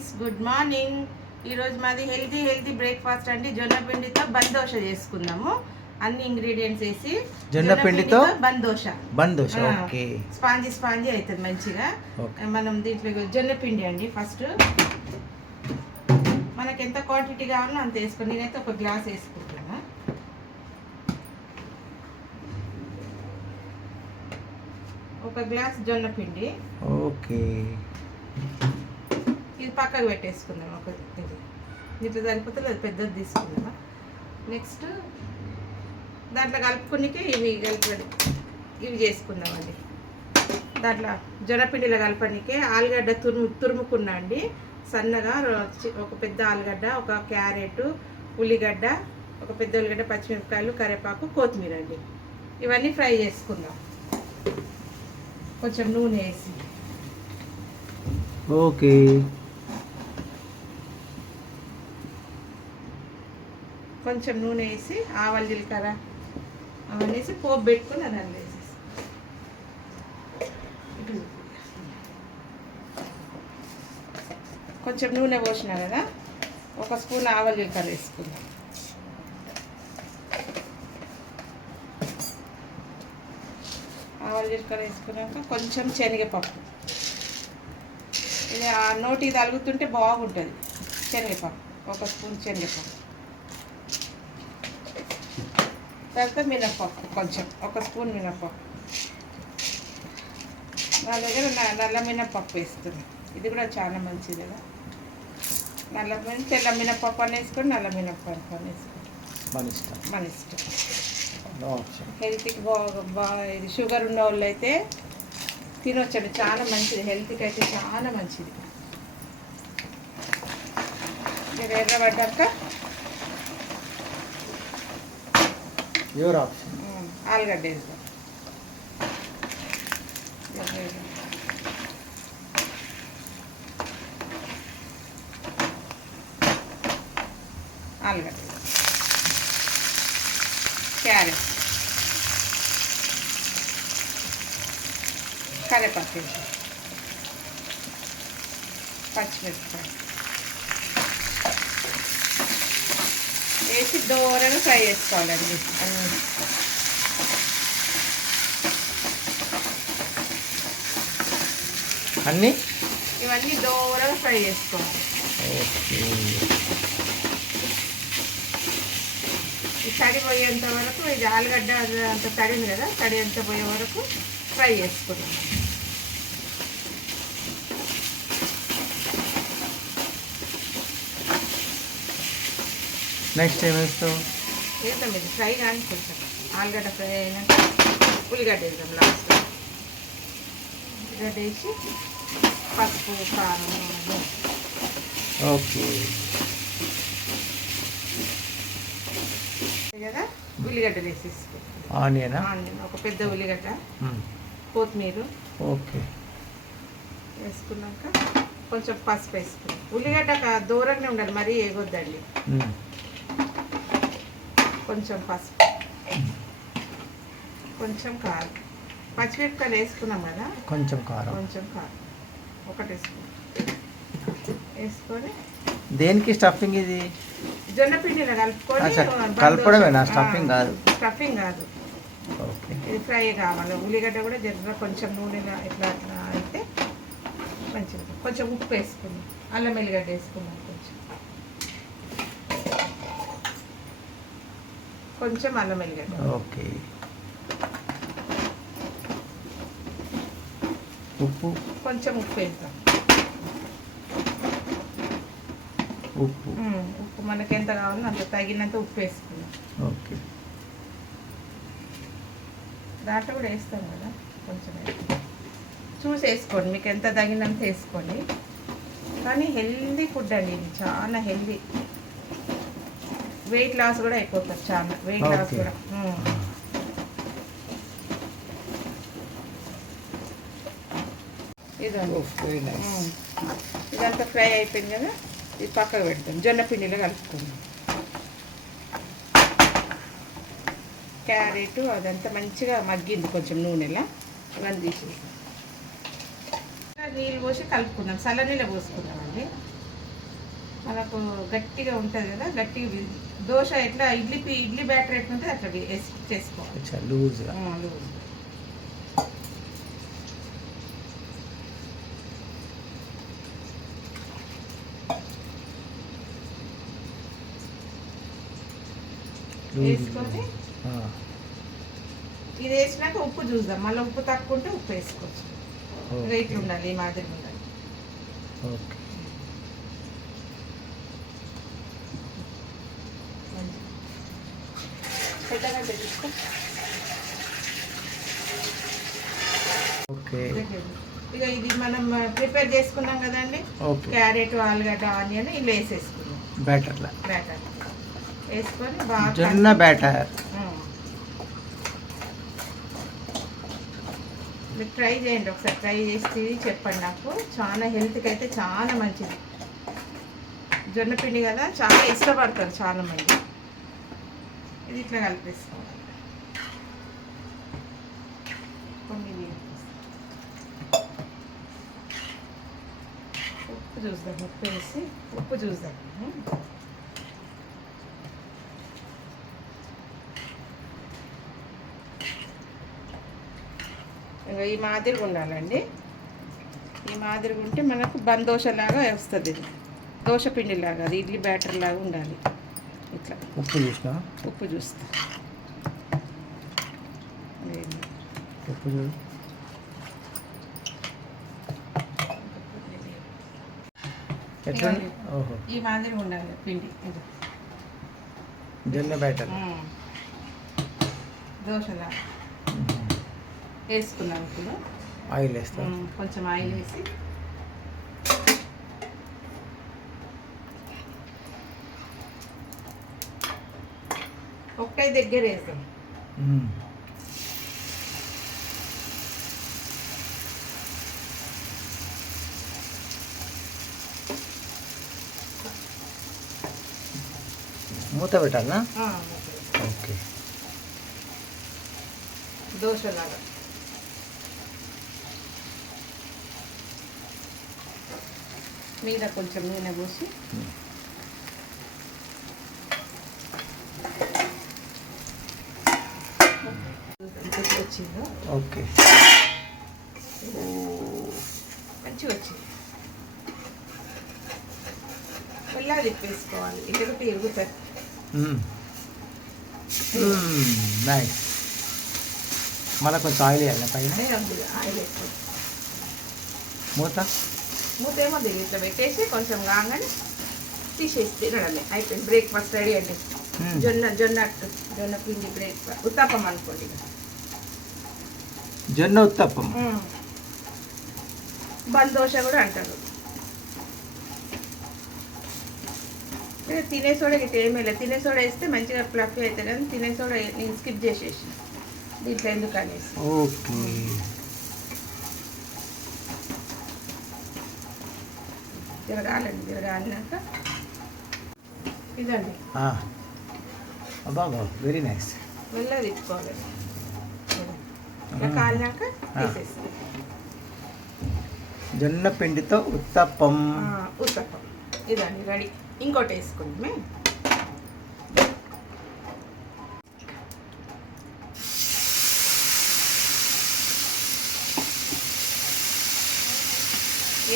Friends good morning. ఈరోజు మాది healthy healthy breakfast అండి. జొన్న పిండితో బందోష చేసుకుందాము అన్ని ఇంగ్రీడియంట్స్ వేసి జొన్న పిండితో? బందోష ఆ, ఓకే. స్పాంజీ స్పాంజీ అవుతుంది మంచిగా. మనం దీంట్లో జొన్న పిండి అండి ఫస్ట్. మనకి ఎంత క్వాంటిటీ కావాలో అంత వేసుకొని నేనైతే ఒక గ్లాస్ వేసుకుంటున్నా. ఒక గ్లాస్ జొన్న పిండి ఓకే. ఇది పక్కకు పెట్టేసుకుందాం ఒక ఇది. ఇట్లా సరిపోతే అది పెద్దది తీసుకుందామా? నెక్స్ట్ దాంట్లో కలుపుకునికే ఇవి కలుపుకొని ఇవి చేసుకుందామండి దాంట్లో జొన్నపిండిలో కలపడానికి ఆలుగడ్డ తురుము తురుముకున్నా అండి. సన్నగా చి- ఒక పెద్ద ఆలుగడ్డ ఒక క్యారెట్ ఉల్లిగడ్డ ఒక పెద్ద ఉల్లిగడ్డ పచ్చిమిరపకాయలు కరివేపాకు కొత్తిమీర అండి. ఇవన్నీ ఫ్రై చేసుకుందాం. కొంచెం నూనె వేసి. ఓకే. కొంచెం నూనె వేసి ఆవాలు జీలకర్ర అవన్నీ వేసి పోపు పెట్టుకుని అది అందులో వేసేసి. ఇటు కొంచెం నూనె పోసిన కదా ఒక స్పూన్ ఆవాలు జీలకర్ర వేసుకుందాం. ఆవాలు జీలకర్ర వేసుకున్నాక కొంచెం శనగపప్పు. ఇది ఆ నోటికి తలుగుతుంటే బాగుంటుంది శనగపప్పు ఒక స్పూన్ శనగపప్పు. తర్వాత మినప్పప్పు కొంచెం. ఒక స్పూన్ మినప్పప్పు. నా దగ్గర నల్ల మినప్పప్పు వేస్తున్నాను ఇది కూడా చాలా మంచిది కదా. నల్ల మిన తెల్ల మినప్పప్పు అని వేసుకొని నల్ల మినప్పప్పు అని వేసుకుంటాం మన ఇష్టం. మన ఇష్టం. హెల్త్కి బాగా బాగా ఇది షుగర్ ఉన్న వాళ్ళు అయితే తినొచ్చండి. చాలా మంచిది. హెల్త్కి అయితే చాలా మంచిది. ఎర్రబడ్డాక యువర్ ఆప్షన్ ఉమ్, ఆలుగడ్డ వేద్దాం ఆలుగడ్డ క్యారెట్ కరివేపాకు వేద్దాం. పచ్చిమిరపకాయ వేసి దూరంగా ఫ్రై చేసుకోవాలండి. అన్నీ. అన్నీ? ఇవన్నీ దూరంగా ఫ్రై చేసుకోవాలి. ఈ తడి పోయేంత వరకు ఇది ఆలుగడ్డ అది అంత తడింది కదా తడి అంత పోయే వరకు ఫ్రై చేసుకున్నాం నెక్స్ట్ ఏం వేస్తావు? వేద్దాం ఇది ఫ్రై కానీ కొంచెం. ఆలుగడ్డ ఫ్రై అయినాక ఉల్లిగడ్డ వేద్దాం లాస్ట్ ఉల్లిగడ్డ వేసి పసుపు కారం. ఓకే కదా? ఉల్లిగడ్డలు వేసేసుకో. ఆనియనా ఆనియన్ ఒక పెద్ద ఉల్లిగడ్డ. కొత్తిమీర. ఓకే వేసుకున్నాక కొంచెం పసుపు వేసుకున్నాం ఉల్లిగడ్డ దూరంగానే ఉండాలి మరీ ఏగొద్దండి కొంచెం పసుపు. కొంచెం కారం. పచ్చిమిరపకాయలు వేసుకున్నాం కదా? కొంచెం కారం. కొంచెం కారం. ఒకటి వేసుకున్నాం వేసుకొని దేనికి స్టఫింగ్ ఇది? జొన్న పిండిలో కలుపుకొని కలపడమేనా? స్టఫింగ్ కాదు. స్టఫింగ్ కాదు. ఇది ఫ్రై కావాలి. ఉల్లిగడ్డ కూడా జర కొంచెం నూనెలో ఇట్లా అయితే మంచిగా కొంచెం ఉప్పు వేసుకున్నాం. అల్లం ఎల్లిగడ్డ వేసుకున్నాం. కొంచెం అల్లం ఎల్లిగడ్డ ఓకే. ఉప్పు? కొంచెం ఉప్పు వేద్దాం. ఉప్పు. ఉప్పు మనకి ఎంత కావాలో అంత తగినంత ఉప్పు వేసుకున్నాం ఓకే. దాంట్లో కూడా వేస్తాం కదా కొంచెం వేస్తాం. చూసి వేసుకోండి మీకు ఎంత తగినంత వేసుకోండి. కానీ హెల్దీ ఫుడ్ అండి ఇది చాలా హెల్దీ. వెయిట్ లాస్ కూడా అయిపోతుంది చాలా. Weight loss. కూడా. ఇదండి. ఇదంతా ఫ్రై అయిపోయింది కదా ఇది పక్కకు పెడతాం. జొన్న పిండిలో కలుపుకుందాం. క్యారెట్ అదంతా మంచిగా మగ్గింది కొంచెం నూనెలా. ఇవన్నీ తీసేసి నీళ్ళు పోసి కలుపుకుందాం. చల్ల నీళ్ళు పోసుకుందామండి. మనకు గట్టిగా ఉంటుంది కదా గట్టిగా దోశ ఎట్లా ఇడ్లీ ఇడ్లీ బ్యాటర్ ఎట్లా ఉంటుంది అట్లా వేసి చేసుకోవాలి. లూజ్గా. లూజ్. వేసుకొని ఇది వేసినాక ఉప్పు చూద్దాం. మళ్ళీ ఉప్పు తక్కువ ఉంటే ఉప్పు వేసుకోవచ్చు. ఇట్లా ఉండాలి ఈ మాదిరి ఉండాలి. ఓకే. ఓకే ఇక ఇది మనం ప్రిపేర్ చేసుకున్నాం కదండి. క్యారెట్ ఆలుగడ్డ ఆనియన్ ఇలా వేసేసుకున్నాం. బ్యాటర్లా బ్యాటర్ వేసుకొని బాగా జొన్న బ్యాటర్. మీరు ట్రై చేయండి ఒకసారి ట్రై చేసి చెప్పండి నాకు. చాలా హెల్త్కి అయితే చాలా మంచిది. జొన్న పిండి కదా చాలా ఇష్టపడతారు చాలా మంది. ఇది ఇట్లా కలిపేసుకోవాలి. కొన్ని నీళ్ళు ఉప్పు చూద్దాం ఉప్పు వేసి ఉప్పు చూద్దాం. ఇంకా ఈ మాదిరిగా ఉండాలండి. ఈ మాదిరిగా ఉంటే మనకు బంద్ దోశలాగా వస్తుంది. ఇది దోశ పిండిలాగా అది ఇడ్లీ బ్యాటర్ లాగా ఉండాలి. ఇట్లా ఉప్పు చూసినా ఉప్పు చూస్తా. ఉప్పు చూడు ఎట్లా? ఓహో ఈ మాదిరిగా ఉండాలి పిండి జొన్న బ్యాటర్. దోశలా వేసుకున్నాను ఇప్పుడు ఆయిల్ వేస్తాం ఉమ్, కొంచెం ఆయిల్ వేసి ఒక్కై దగ్గర వేసాం. మూత పెట్టాలనా ఆ, ఓకే. దోశలాగా. మీద కొంచెం నూనె పోసి మ్మ్. ఎంత వచ్చిందో ఓకే మంచిగా వచ్చింది. మెల్లగా తిప్పేసుకోవాలి. ఇరుగుతాయి నైస్ మళ్ళీ కొంచెం ఆయిల్ వేయాలి పైన? ఆయిల్ మూత? మూత ఏమో దిగి ఇట్లా పెట్టేసి కొంచెం కాగానే తీసేసి తినడమే. అయిపోయింది. బ్రేక్ఫాస్ట్ రెడీ అండి. జొన్న జొన్న జొన్న పిండి బ్రేక్ఫాస్ట్ ఉత్తాపం అనుకోండి. జొన్న ఉత్తప్పం. బంద్ దోశ కూడా అంటారు. తినే సోడా ఇట్లా ఏమీ లేదు తినే సోడా వేస్తే మంచిగా ఫ్లఫీ అవుతుంది కానీ తినే సోడా నేను స్కిప్ చేసేసి దీంట్లో ఎందుకు అనేసి ఓకే. తిరగాలండి తిరగాలినాక ఇదండి. అబ్బా వెరీ నైస్ మెల్ల తిప్పుకోవాలి. కాలినాక తీసేస్తాం జొన్న పిండితో ఉత్తప్పం ఉత్తప్పం. ఇదండి రెడీ. ఇంకోటి వేసుకుందామే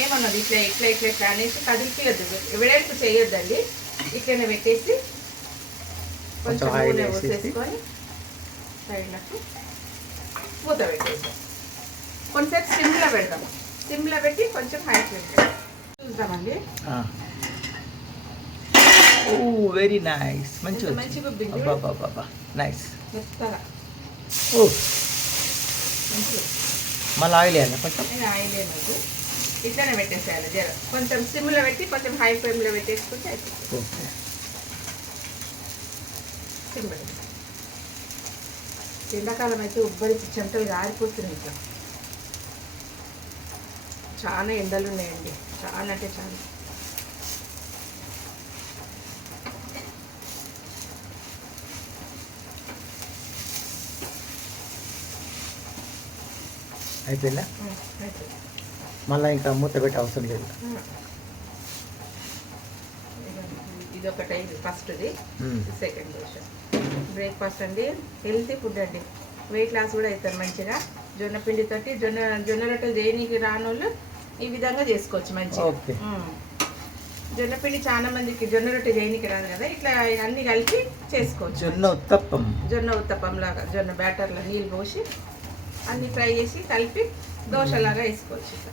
ఏమన్నది? ఇట్లా ఇట్లా ఇట్లా ఇట్లా అనేసి కదిలిపియద్దు. ఎవడేపు చేయొద్దండి. ఇట్లనే పెట్టేసి కొంచెం నూనె. పోసేసుకొని సైడ్లకు మూత పెట్టేసాం కొంచెం సిమ్లో పెడదాం. సిమ్లో పెట్టి కొంచెం హై ఫ్లేమ్ చూద్దామండి. ఓ వెరీ నైస్ మంచి మంచిగా నైస్ మెత్తగా. ఓ మంచిగా. మళ్ళీ ఆయిల్ వేయాలి కొంచెం? ఆయిల్ ఇట్లనే పెట్టేసేయాలి. జర. కొంచెం సిమ్లో పెట్టి కొంచెం హై ఫ్లేమ్లో పెట్టేసుకుంటే అయిపోతుంది. సిమ్ ఎండాకాలం అయితే ఉబ్బరి చెమటలు ఆరిపోతున్నాయి ఇట్లా. చాలా ఎండలు ఉన్నాయండి. చాలా అంటే చాలా అయిపోయిందా. మళ్ళీ ఇంకా మూత పెట్టి అవసరం లేదు. ఇది ఒకటి ఫస్ట్ది. సెకండ్ దోశ బ్రేక్ఫాస్ట్ అండి. హెల్తీ ఫుడ్ అండి. వెయిట్ లాస్ కూడా అవుతారు మంచిగా. జొన్న పిండితోటి జొన్న జొన్న రొట్టెలు చేయనీకి రానోళ్ళు ఈ విధంగా చేసుకోవచ్చు మంచిగా. ఓకే. మ్మ్. జొన్న పిండి చాలా మందికి జొన్న రొట్టె చేయనీకి రాదు కదా ఇట్లా అన్ని కలిపి చేసుకోవచ్చు. జొన్న ఉత్తప్పం. జొన్న ఉత్తపం లాగా జొన్న బ్యాటర్లో నీళ్ళు పోసి అన్ని ఫ్రై చేసి కలిపి దోశలాగా వేసుకోవచ్చు ఇట్లా.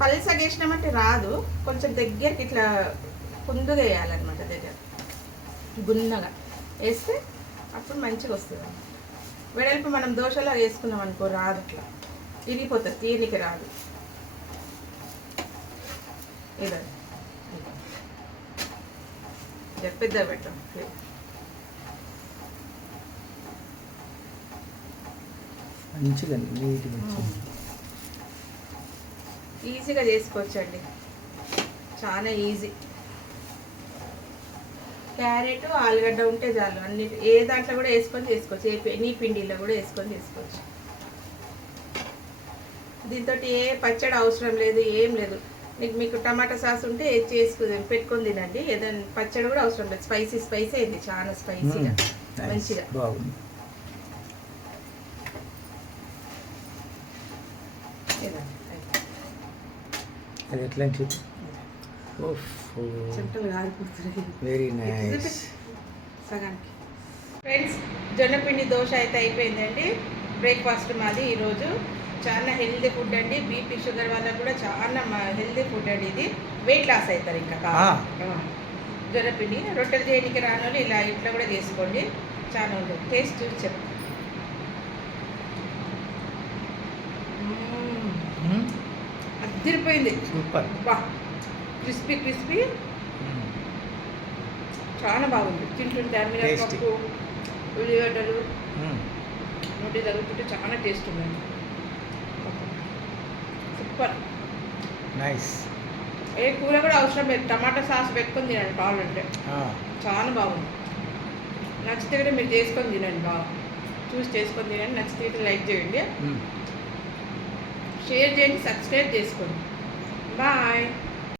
పల్సగా వేసినామంటే రాదు కొంచెం దగ్గరికి ఇట్లా కుందుగా వేయాలన్నమాట దగ్గర. గున్నగా వేస్తే అప్పుడు మంచిగా వస్తుంది. వెడల్పు మనం దోశలా వేసుకున్నాం అనుకో రాదు అట్లా. ఇరిగిపోతుంది తీయనికి రాదు. ఇలా పెద్ద పెట్టాం. ఈజీగా చేసుకోవచ్చండి. చాలా ఈజీ. క్యారెట్ ఆలుగడ్డ ఉంటే చాలు. అన్ని ఏ దాంట్లో కూడా వేసుకొని చేసుకోవచ్చు. ఏ నీ పిండిలో కూడా వేసుకొని చేసుకోవచ్చు. దీంతో ఏ పచ్చడి అవసరం లేదు ఏం లేదు. మీకు మీకు టమాటా సాస్ ఉంటే ఏది చేసుకుని పెట్టుకొని తినండి. ఏదైనా పచ్చడి కూడా అవసరం లేదు. స్పైసీ స్పైసీ అయింది. చాలా స్పైసీగా. మంచిగా. బాగుంది. అది ఎట్లా వెరీ నైస్ సగానికి. ఫ్రెండ్స్ జొన్నపిండి దోశ అయితే అయిపోయిందండి. బ్రేక్ఫాస్ట్ మాది ఈరోజు. చాలా హెల్దీ ఫుడ్ అండి. బీపీ షుగర్ వాళ్ళకు కూడా చాలా హెల్దీ ఫుడ్ అండి ఇది. వెయిట్ లాస్ అవుతారు ఇంకా. జొన్నపిండి రొట్టెలు చేయడానికి రాని ఇలా ఇంట్లో కూడా చేసుకోండి. చాలా ఉంటుంది. టేస్ట్ చూసి చెప్పు మ్మ్. అదిరిపోయింది. సూపర్. బా క్రిస్పీ క్రిస్పీ. చాలా బాగుంది. తింటుంటే. మినపప్పు ఉల్లిగడ్డలు నోటి తగులుతుంటే చాలా టేస్ట్ ఉందండి. సూపర్. నైస్. ఏ కూర కూడా అవసరం లేదు. టమాటా సాస్ పెట్టుకొని తినండి కావాలంటే చాలా బాగుంది. నచ్చితే కూడా మీరు చేసుకొని తినండి బాగా. చూసి చేసుకొని తినండి. నచ్చితే లైక్ చేయండి. షేర్ చేయండి సబ్స్క్రైబ్ చేసుకోండి. బాయ్.